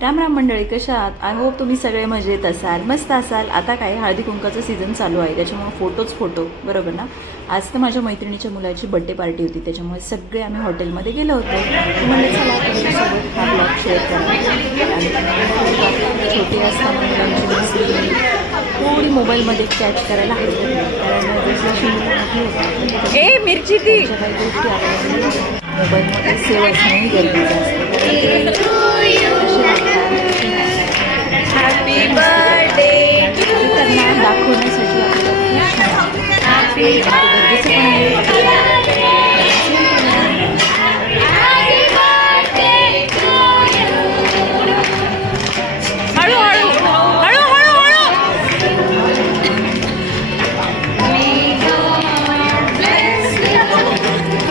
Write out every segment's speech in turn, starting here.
राम राम मंडळी, कशा आहात? आय होप तुम्ही सगळे मजेत असाल, मस्त असाल. आता काय हळदी कुंकाचा सीझन चालू आहे, त्याच्यामुळे फोटो बरोबर ना. आज तर माझ्या मैत्रिणीच्या मुलाची बड्डे पार्टी होती, त्याच्यामुळे सगळे आम्ही हॉटेलमध्ये गेलो होतो. म्हणलं चला तुमच्यासोबत हा ब्लॉग शेअर करा. आणि छोटी असताना मुलांची मस्ती थोडी मोबाईलमध्ये कॅच करायला हरकत नाही, कारण जशी मोठी होतात ए मिरची ती काही गोष्टी आपल्याला मोबाईलमध्ये सेव्ह असणंही गरजेचं असतं. हॅपी बर्थडे त्यांना दाखवण्यासाठी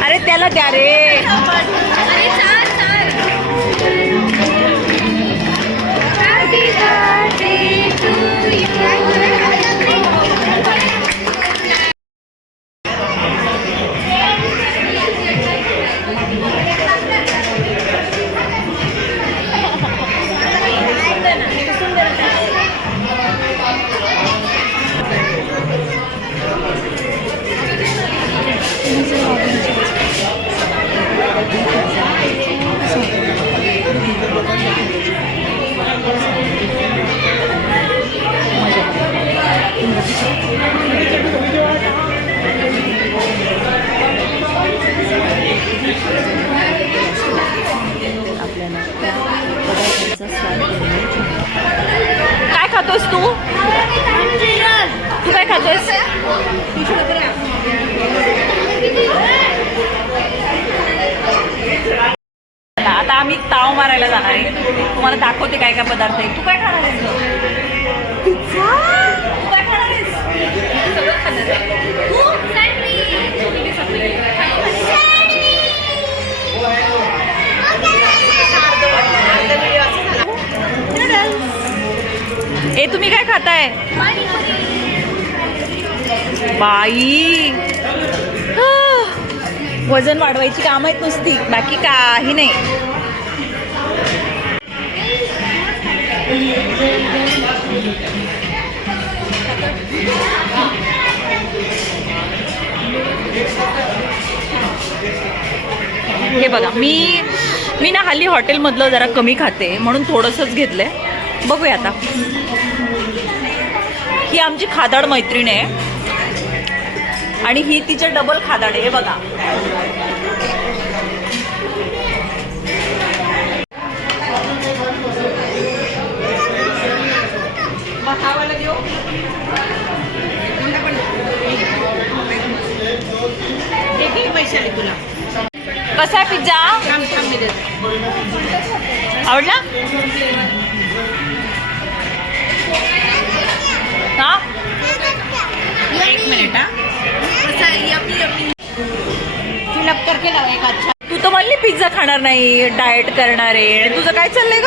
अरे त्याला द्या रे. काय खातोस तू? तू काय खातोस? आता आम्ही ताव मारायला जाणार आहे. तुम्हाला दाखवते काय काय पदार्थ आहे. तू काय खाणार आहेस? पिझ्झा. तू काय खाणार आहेस? सगळं खाणार आहे. ए तुम्ही काय खाताय? बाई वजन वाढवायची काम आहेत नुसती, बाकी काही नाही. हे बघा, मी ना हल्ली हॉटेलमधलं जरा कमी खाते, म्हणून थोडंसंच घेतलंय. बघूया आता. ही आमची खादाड मैत्रीण आहे आणि ही तिच्या डबल खादाड आहे. हे बघा, तुला कसा आहे पिझ्झा? आवडला? हा, एक मिनिट. हा, फिलअप करके लावा एक. अच्छा, तू तर म्हणली पिझ्झा खाणार नाही, डाएट करणार आहे. आणि तुझं काय चाललंय ग?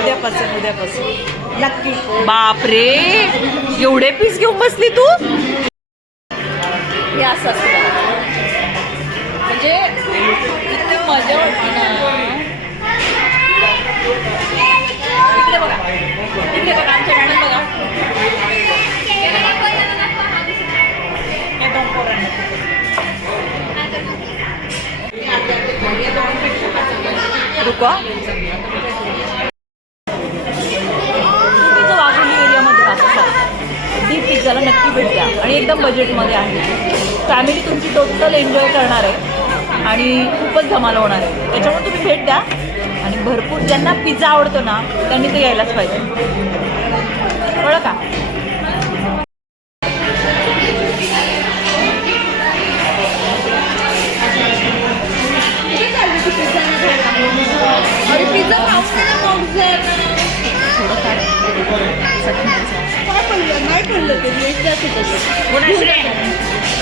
उद्यापासून नक्की. बापरे, एवढे पीस घेऊन बसली तू? हे असं असतं म्हणजे किती मजा वाटते ना. इकडे बघा, इकडे बघा, आमच्या मॅडम बघा. रुको, तुम्ही वाघोली एरियामध्ये राहता, डीप पिझ्झाला नक्की भेट द्या. आणि एकदम बजेटमध्ये आहे. फॅमिली तुमची टोटल एन्जॉय करणार आहे आणि खूपच धमाल होणार आहे. त्याच्यामुळे तुम्ही भेट द्या. आणि भरपूर ज्यांना पिझ्झा आवडतो ना, त्यांनी ते यायलाच पाहिजे. कळलं का?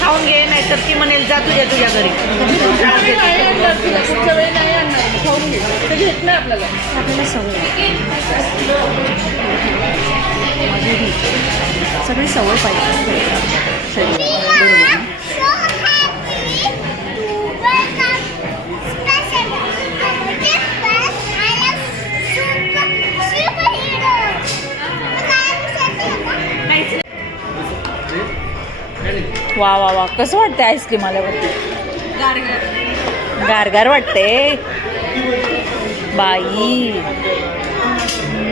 खाऊन घे, नाही तर ती म्हणेल जा तुझ्या घरी. आपल्याला सगळी सवय पाहिजे शरीराला, बरोबर. वा वा वा, कसं वाटतं आईस्क्रीम आल्यावरती? गारगार वाटते बाई.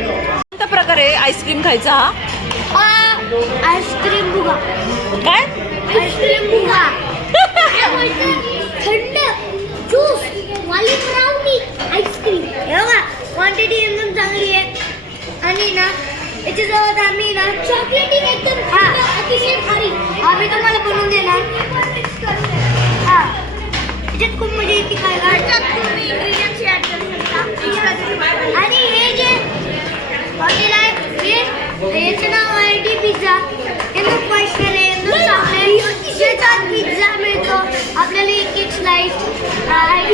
कोणत्या प्रकारे आईस्क्रीम खायचा हा? आईस्क्रीम बुगा. काय? आईस्क्रीम बुगा. थंड ज्यूस वाली ब्राउनी आईस्क्रीम. हे बघा क्वांटिटी एकदम चांगली आहे आणि ना याच्यासोबत आम्ही ना चॉकलेटी एकदम अतिशय भारी आम्ही तुम्हाला बनवून देणार. हा याच्यात खूप मजा येते काय तुम्ही इंग्रेडियंट्स ऍड करू शकता. आणि हे जे हॉटेल आहे याचं नाव आहे डी पिझ्झा. एकदम पैसे एकदम चांगले शेतात पिझ्झा मिळतो आपल्याला एक एक स्लाइस. 8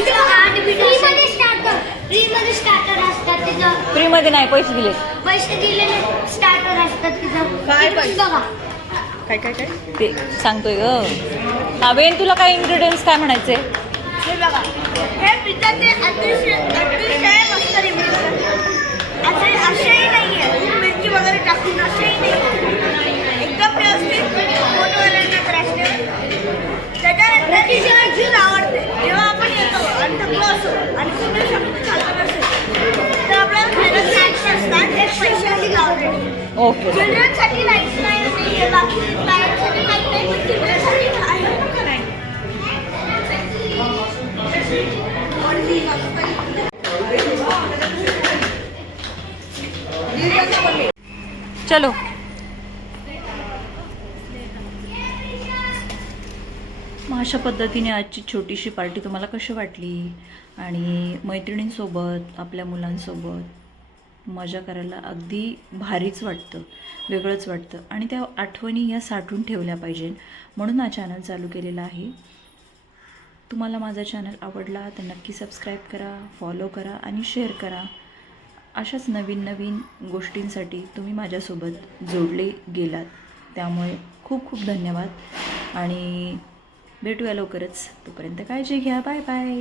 फ्रीमध्ये स्टार्टर असतात तिथं. फ्रीमध्ये नाही, पैसे दिले. पैसे दिलेले स्टार्टर असतात तिथं. काय तिथून बघा काय काय काय ते सांगतोय ग. वेन तुला काय इन्ग्रेडियंट्स काय म्हणायचे? हे बघा हे पिझ्झाचे अतिशय मस्त रिव्ह्यू असेही नाही आहे मिरची वगैरे टाकून असेही नाही एकदम व्यवस्थित फोटोवाल्यांना त्रास त्याच्यानंतर चीज आवडते. जेव्हा आपण येतो आणि थकलो असो आणि तुम्ही शब्द चालत असेल तर आपल्याला खायला स्नॅक्स असतात एक पैशासाठी ऑलरेडी. ओके. चिल्ड्रनसाठी नाहीच नाही बाकी पॅरेंट्ससाठी माहीत नाही पण चिल्ड्रनसाठी आहे. चलो. मग अशा पद्धतीने आजची छोटीशी पार्टी तुम्हाला कशी वाटली? आणि मैत्रिणींसोबत आपल्या मुलांसोबत मजा करायला अगदी भारीच वाटतं, वेगळंच वाटतं. आणि त्या आठवणी या साठवून ठेवल्या पाहिजे म्हणून हा चॅनल चालू केलेला आहे. तुम्हाला माझा चॅनल आवडला तर नक्की सबस्क्राईब करा, फॉलो करा आणि शेअर करा. अशाच नवीन नवीन गोष्टींसाठी तुम्ही माझ्यासोबत जोडले गेलात त्यामुळे खूप खूप धन्यवाद आणि भेटूया लवकरच. तोपर्यंत काळजी घ्या. Bye bye.